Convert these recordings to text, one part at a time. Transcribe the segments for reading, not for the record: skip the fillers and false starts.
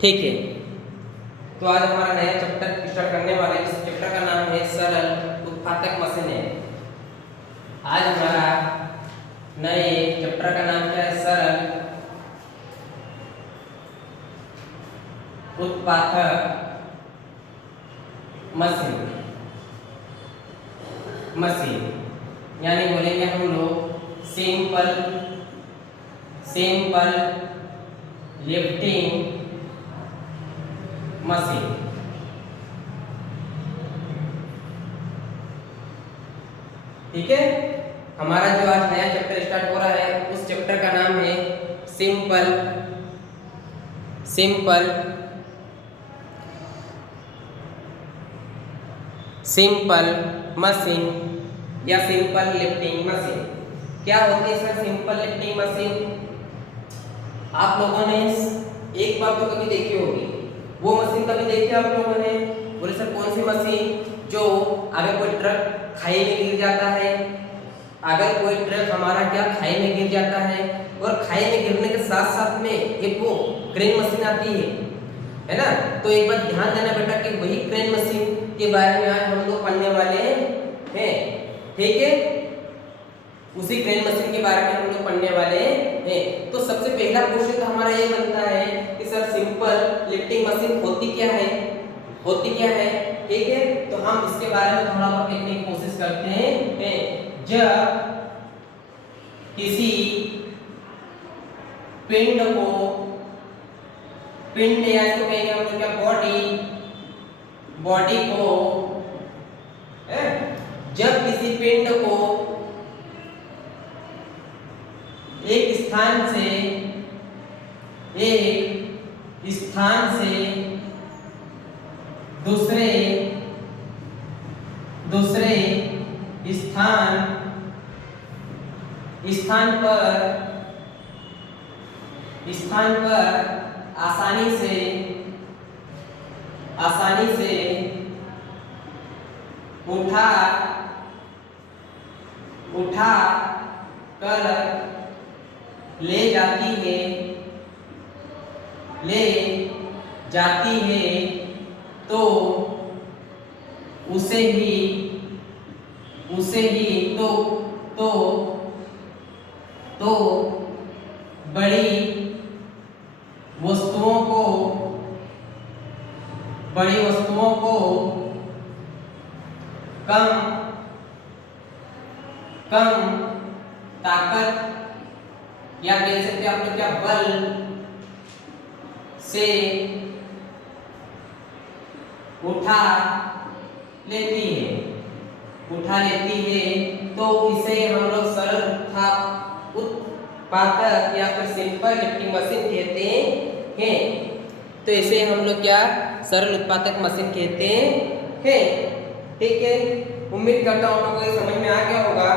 ठीक है, तो आज हमारा नया चैप्टर स्टार्ट करने वाले इस चैप्टर का नाम है सरल उत्पादक मशीनें। आज हमारा नए चैप्टर का नाम क्या है? सरल उत्पादक मशीन। यानी बोलेंगे हम लोग सिंपल लिफ्टिंग मशीन। ठीक है, हमारा जो आज नया चैप्टर स्टार्ट हो रहा है उस चैप्टर का नाम है सिंपल मशीन या सिंपल लिफ्टिंग मशीन। क्या होती है सर सिंपल लिफ्टिंग मशीन? आप लोगों ने एक बार तो कभी देखी होगी, वो मशीन कभी देखी आप लोगों ने? बोले सर कौन सी मशीन? जो अगर कोई ट्रक खाई में गिर जाता है, अगर कोई ट्रक हमारा क्या खाई में गिर जाता है और खाई में गिरने के साथ साथ में एक वो क्रेन मशीन आती है ना? तो एक बार ध्यान देना बेटा कि वही क्रेन मशीन के बारे में आज हम लोग पढ़ने वाले हैं। ठीक है, उसी क्रेन मशीन के बारे में हम लोग पढ़ने वाले हैं। तो सबसे पहला क्वेश्चन तो हमारा ये बनता है कि सर सिंपल लिफ्टिंग मशीन होती क्या है? ठीक है, तो हम इसके बारे में थोड़ा बहुत देखने की कोशिश करते हैं। जब किसी पिंड या इसको कहेंगे हम लोग क्या, बॉडी को जब किसी पिंड को एक स्थान से दूसरे स्थान पर आसानी से उठा कर ले जाती है तो उसे ही तो बड़ी वस्तुओं को कम ताकत या कह सकते हैं आप लोग क्या, बल से उठा लेती है तो इसे हम लोग सरल उत्पादक या फिर सिंपल लिफ्टिंग मशीन कहते हैं। तो इसे हम लोग क्या, सरल उत्पादक मशीन कहते हैं। ठीक है, उम्मीद करता हूं आप लोगों को समझ में आ गया होगा।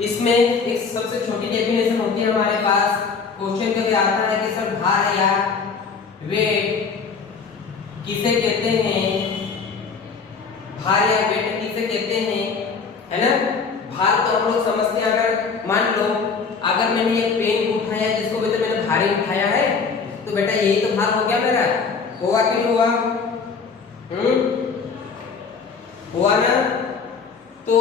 इसमें एक सबसे छोटी डेफिनेशन होती है हमारे पास। क्वेश्चन कभी आता है कि सर भार या वेट किसे कहते हैं? भार या वेट किसे कहते हैं, है ना? भार तो हम लोग समझते हैं, अगर मान लो अगर मैंने एक पेन उठाया जिसको भी तो मैंने भारी उठाया है, तो बेटा यही तो भार हो गया मेरा। हुआ कि नहीं हुआ? हुआ ना? तो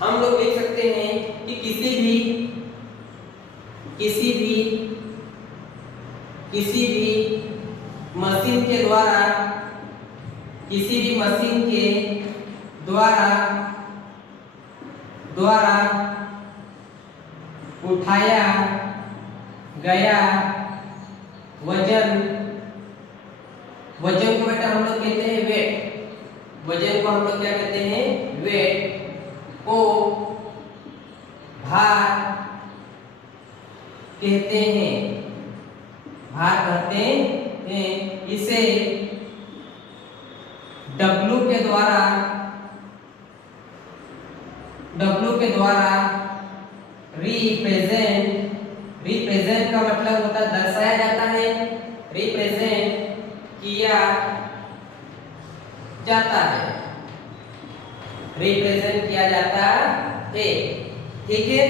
हम लोग देख सकते हैं कि किसी भी मशीन के द्वारा उठाया गया वजन को बेटा हम लोग कहते हैं वेट। वजन को हम लोग क्या कहते हैं? वेट को भार कहते हैं। इसे W के द्वारा रिप्रेजेंट का मतलब होता है दर्शाया जाता है, रिप्रेजेंट किया जाता है। रिप्रेजेंट किया जाता है। ठीक है,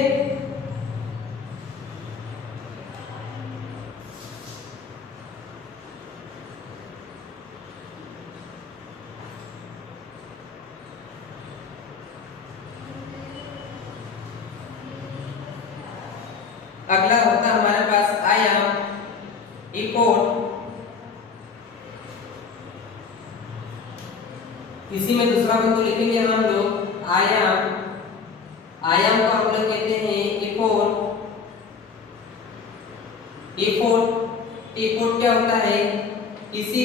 अगला होता हमारे पास आयाम इफोर्ट। इसी में दूसरा बिंदु लिखेंगे हम लोग आयाम। आयाम को हम लोग कहते हैं इफोर्ट। इफोर्ट इफोर्ट क्या होता है? किसी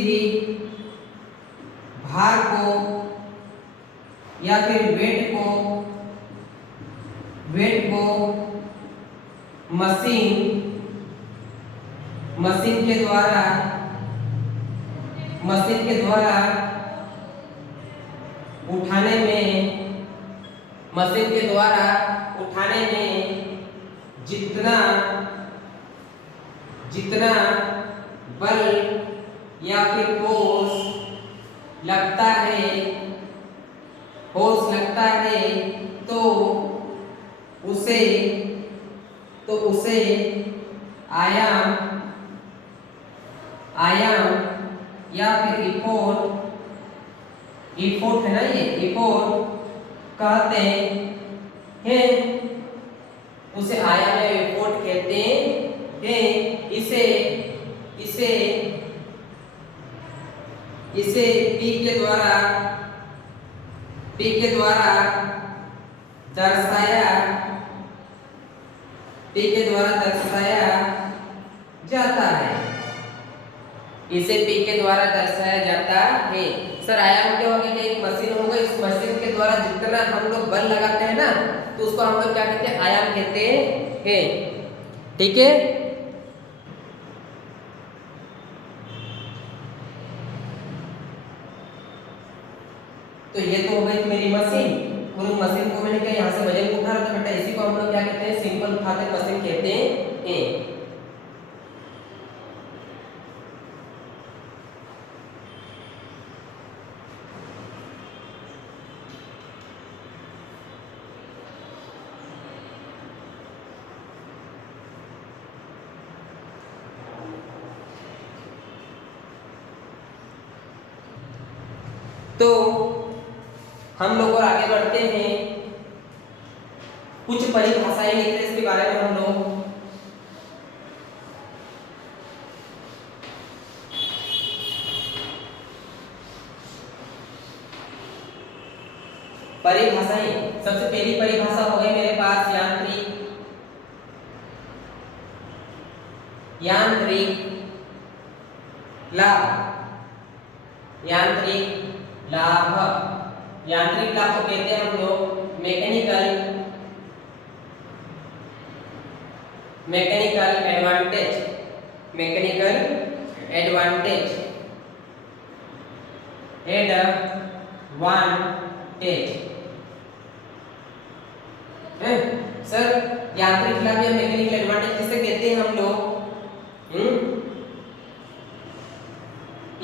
भी भार को या फिर वेट को मशीन के द्वारा उठाने में जितना बल या फिर फोर्स लगता है तो उसे आयाम या फिर इफोर्ट है ना, ये इफोर्ट कहते हैं। उसे आयाम या इफोर्ट कहते हैं। इसे P के द्वारा दर्शाया जाता है। इसे P के द्वारा दर्शाया जाता है। सर आयाम क्या होगा? एक मशीन होगा, इस मशीन के द्वारा जितना हम लोग बल लगाते हैं ना, तो उसको हम लोग क्या कहते हैं? आयाम कहते हैं। ठीक है, तो ये तो हो गई मेरी मशीन। और मशीन को मैंने क्या यहाँ से वजन उठा रहा था बेटा, इसी को हम लोग क्या कहते हैं? सिंपल उठाते मशीन कहते हैं। तो हम लोग और आगे बढ़ते हैं, कुछ परिभाषाएं लिखते हैं इसके बारे में हम लोग। परिभाषाएं, सबसे पहली परिभाषा हो गई मेरे पास यांत्रिक लाभ। यांत्रिक लाभ को कहते हैं हम लोग मैकेनिकल एडवांटेज। सर यांत्रिक लाभ या मैकेनिकल एडवांटेज किसे कहते हैं हम लोग?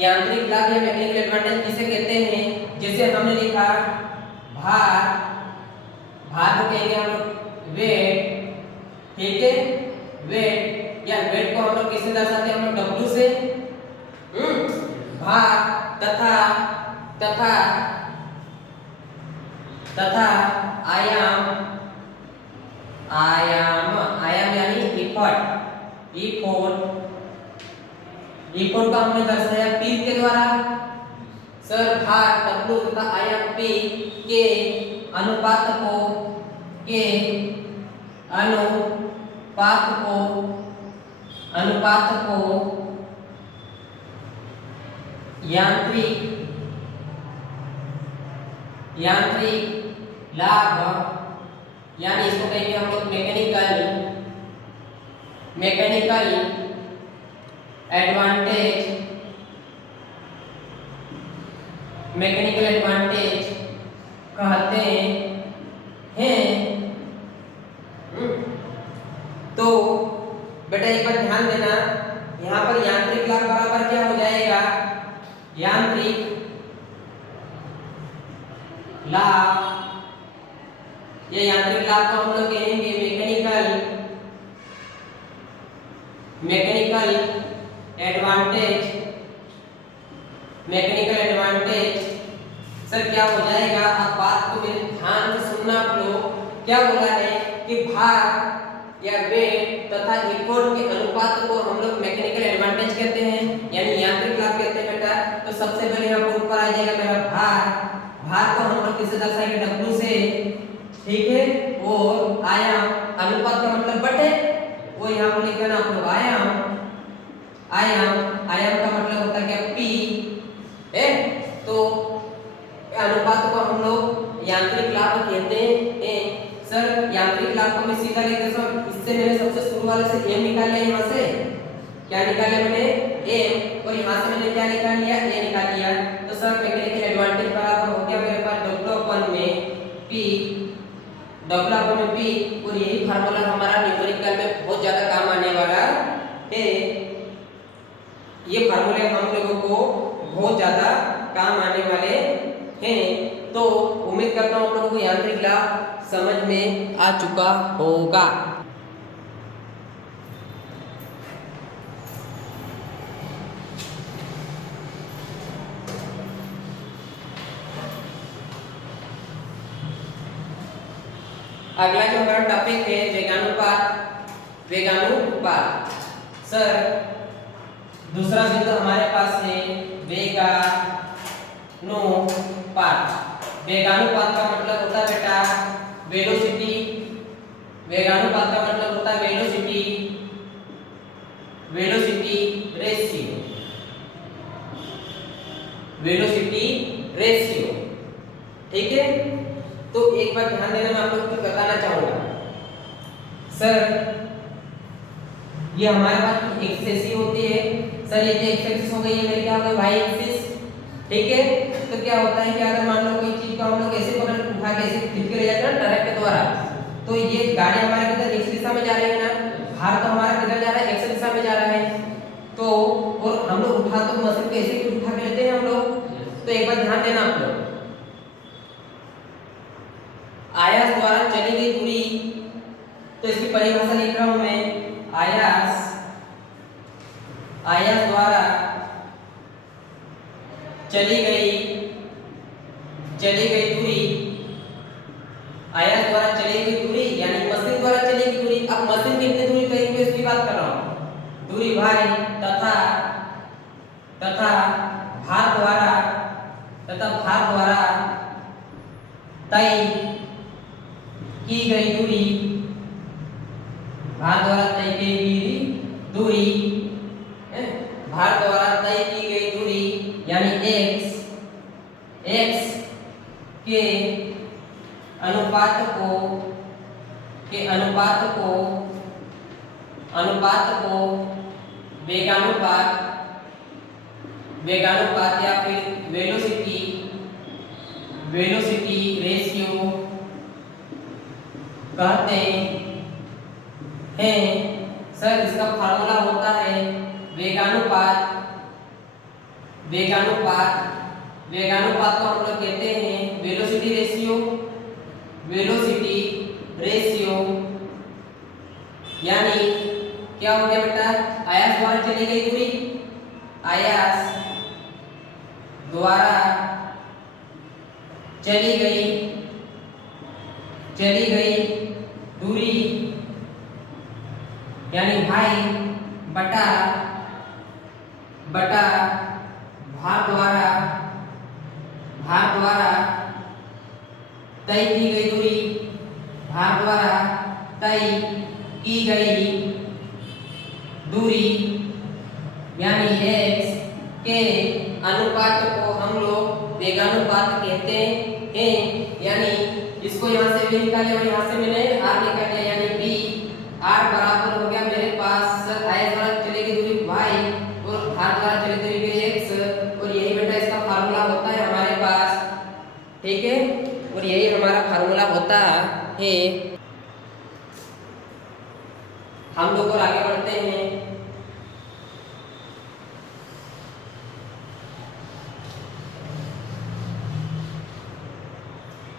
यांत्रिक लाभ या मैकेनिकल एडवांटेज किसे कहते हैं? जैसे हमने लिखा भार को कहेंगे हम लोग वेट। ठीक है, वेट या वेट को हम लोग किससे दर्शाते हैं? हम लोग W से। भार तथा आयाम यानी इफोर्ट का हमने दर्शाया P के द्वारा। सर भार W तथा आयाम P के अनुपात को यांत्रिक लाभ यानी इसको कहेंगे हम लोग मैकेनिकल एडवांटेज कहते हैं। तो बेटा एक बार ध्यान देना, यहाँ पर यांत्रिक लाभ बराबर क्या हो जाएगा? यांत्रिक लाभ, ये यांत्रिक लाभ को हम लोग कहेंगे mechanical advantage. Mechanical advantage sir क्या हो जाएगा, आप बात को मेरे ध्यान से सुनना आप लोग। क्या बोला है कि भार या वेट तथा इनपुट के अनुपात को हम लोग मैकेनिकल एडवांटेज कहते हैं, यानी यांत्रिक लाभ कहते हैं बेटा। तो सबसे पहले यहाँ पर ऊपर आ जाएगा मेरा भार। भार को हम लोग किससे दर्शाएंगे, W से, ठीक है। और आयाम, अनुपात का मतलब बटे, वो यहाँ पर लिख देना आप लोग आयाम। आयाम का मतलब होता है क्या, P है। तो अनुपात को हम लोग यांत्रिक लाभ कहते हैं। सर यांत्रिक लाभ को मैं सीधा लिख देता हूं, इससे मैंने सबसे शुरू वाले से m निकाल लिया, यहाँ से क्या निकाल लिया मैंने, m, और यहाँ से मैंने क्या निकाल लिया, a निकाल लिया। तो सर मैकेनिकल एडवांटेज बराबर हो गया मेरे पास W/P, W/P। और यही फार्मूला हमारा न्यूमेरिकल में बहुत ज्यादा काम आने वाला है। ये फार्मूले हम लोगों को बहुत ज्यादा काम आने वाले हैं। तो उम्मीद करता हूँ आप लोगों को यांत्रिक लाभ समझ में आ चुका होगा। अगला जो हमारा टॉपिक है वेगानुपात। सर दूसरा बिंदु हमारे पास है वेगानुपात। वेगानुपात का मतलब होता है बेटा वेलोसिटी। वेगानुपात का मतलब होता है वेलोसिटी रेशियो। वेलोसिटी रेशियो, ठीक है। तो एक बार ध्यान देना, मैं आप लोग को बताना चाहूंगा। सर ये हमारे पास एक्सिस होती है। सर ये एक्स एक्सिस हो गई, ये मेरी क्या हो गई, वाई एक्सिस, ठीक है। तो क्या होता है कि अगर मान लो कोई चीज को हम लोग ऐसे पकड़ उठा के ऐसे खींच के ले जाते हैं ट्रैक के द्वारा, तो ये गाड़ी हमारे किधर, एक्स दिशा में जा रही है ना, भार तो हमारा किधर जा रहा है, एक्स दिशा में जा रहा है। तो और हम लोग उठा तो मशीन को ऐसे ही उठा के लेते हैं हम लोग। तो एक बार ध्यान देना आप लोग, आयास द्वारा चली गई दूरी, तो इसकी परिभाषा लिख रहा हूं मैं, आयास द्वारा चली गई दूरी, आयास द्वारा चली गई दूरी यानी मशीन द्वारा चली गई दूरी। अब मशीन कितनी दूरी करेगी इसकी बात कर रहा हूं, दूरी भारी तथा भार द्वारा तय की गई दूरी, भार द्वारा तय की गई दूरी, भार द्वारा तय की गई दूरी यानी x के अनुपात को वेगानुपात या फिर वेलोसिटी रेशियो कहते हैं। सर इसका फार्मूला होता है वेगानुपात को हम लोग कहते हैं वेलोसिटी रेशियो यानी क्या हो गया बेटा, आयास द्वारा चली गई दूरी, आयास द्वारा चली गई दूरी यानी भाई बटा भार द्वारा तय की गई दूरी, भार द्वारा तय की गई दूरी यानी x के अनुपात को हम लोग वेगानुपात कहते हैं। यानी इसको यहाँ से भी निकाले और यहाँ से मैंने r निकाल लिया यानी b, r बराबर हो गया मेरे पास आयास द्वारा चली गई दूरी y और भार द्वारा चली गई दूरी x। और यही बेटा इसका फार्मूला होता है हमारे पास, ठीक है। और यही हमारा फार्मूला होता है। हम लोग और आगे बढ़ते हैं।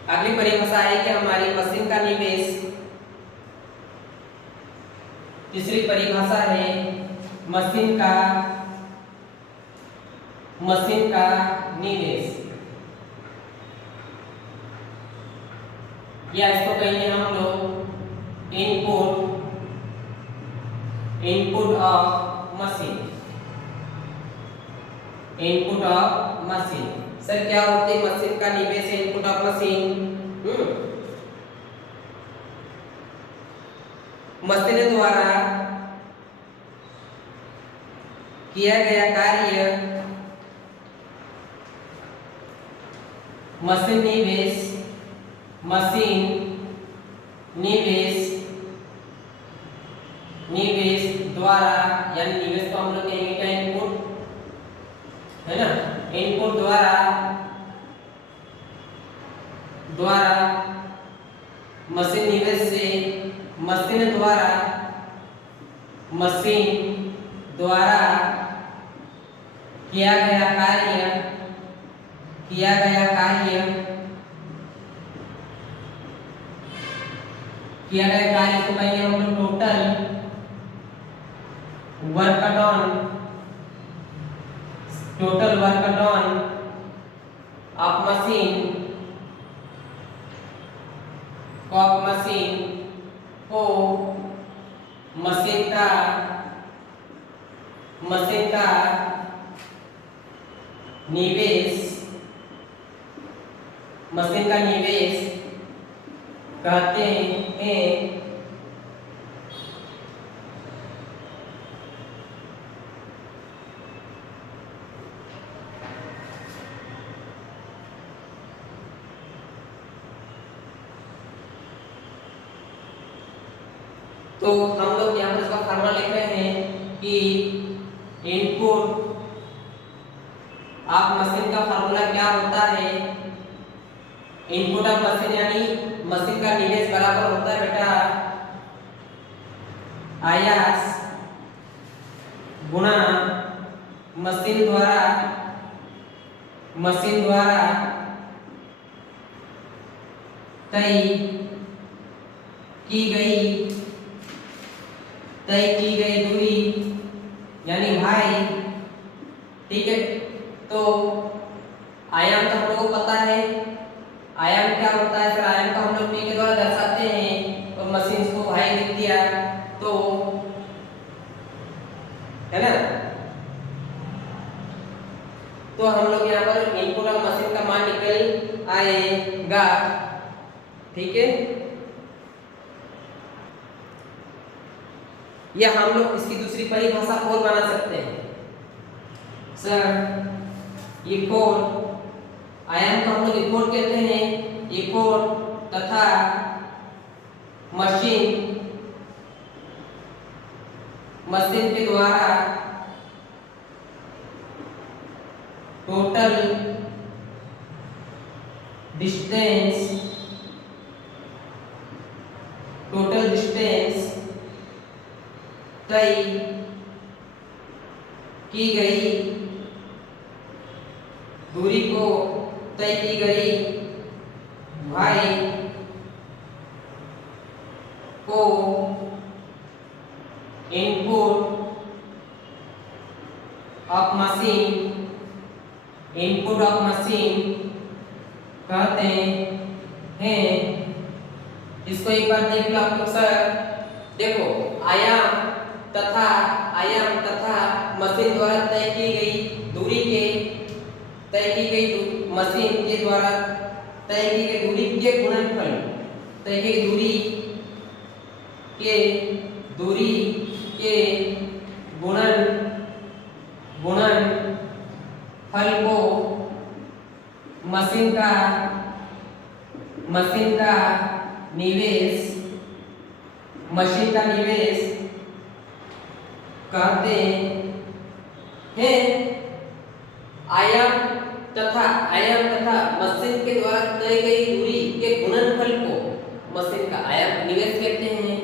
अगली परिभाषा है कि हमारी मशीन का निवेश। तीसरी परिभाषा है मशीन का निवेश, या इसको कहेंगे हम लोग input of machine. Input of machine sir क्या होती है? मशीन का निवेश है इनपुट ऑफ मशीन। मशीन द्वारा किया गया कार्य मशीन निवेश द्वारा, यानी निवेश को हम लोग कहेंगे क्या? इनपुट है ना। इनपुट द्वारा मशीन निवेश से मशीन द्वारा किया गया कार्य को कहेंगे हम लोग total work done of machine को मशीन का निवेश कहते हैं। तो हम लोग यहाँ पर इसका फार्मूला लिख रहे हैं कि इनपुट ऑफ मशीन का फार्मूला क्या होता है? इनपुट ऑफ मशीन यानी मशीन का निवेश बराबर होता है बेटा आयास गुणा मशीन द्वारा तय की गई दूरी, यानी भाई। ठीक है, तो आयाम तो हम लोगों को पता है। आयाम क्या होता है सर? आयाम को हम लोग p के द्वारा दर्शाते हैं, और मशीन को भाई लिख दिया तो है ना। तो हम लोग यहाँ पर इनपुट ऑफ मशीन का मान निकल आएगा। ठीक है, या हम लोग इसकी दूसरी परिभाषा और बना सकते हैं सर। इनपुट आयाम को हम लोग इनपुट कहते हैं। इनपुट तथा मशीन के द्वारा टोटल डिस्टेंस तय की गई दूरी को तय की गई भाई को इनपुट ऑफ मशीन कहते हैं। इसको एक बार देख लो आप लोग सर। देखो आयाम तथा मशीन द्वारा तय की गई दूरी मशीन के द्वारा तय की गई दूरी के गुणनफल, तय की दूरी के गुणनफल को मशीन का निवेश कहते हैं। आयाम तथा मशीन के द्वारा तय गई दूरी के गुणनफल को मशीन का आयाम निवेश कहते हैं।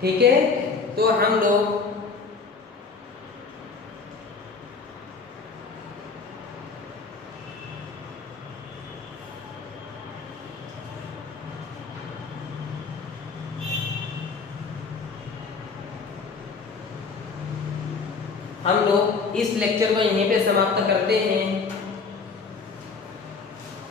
ठीक है, तो हम लोग हम लोग इस लेक्चर को यहीं पे समाप्त करते हैं।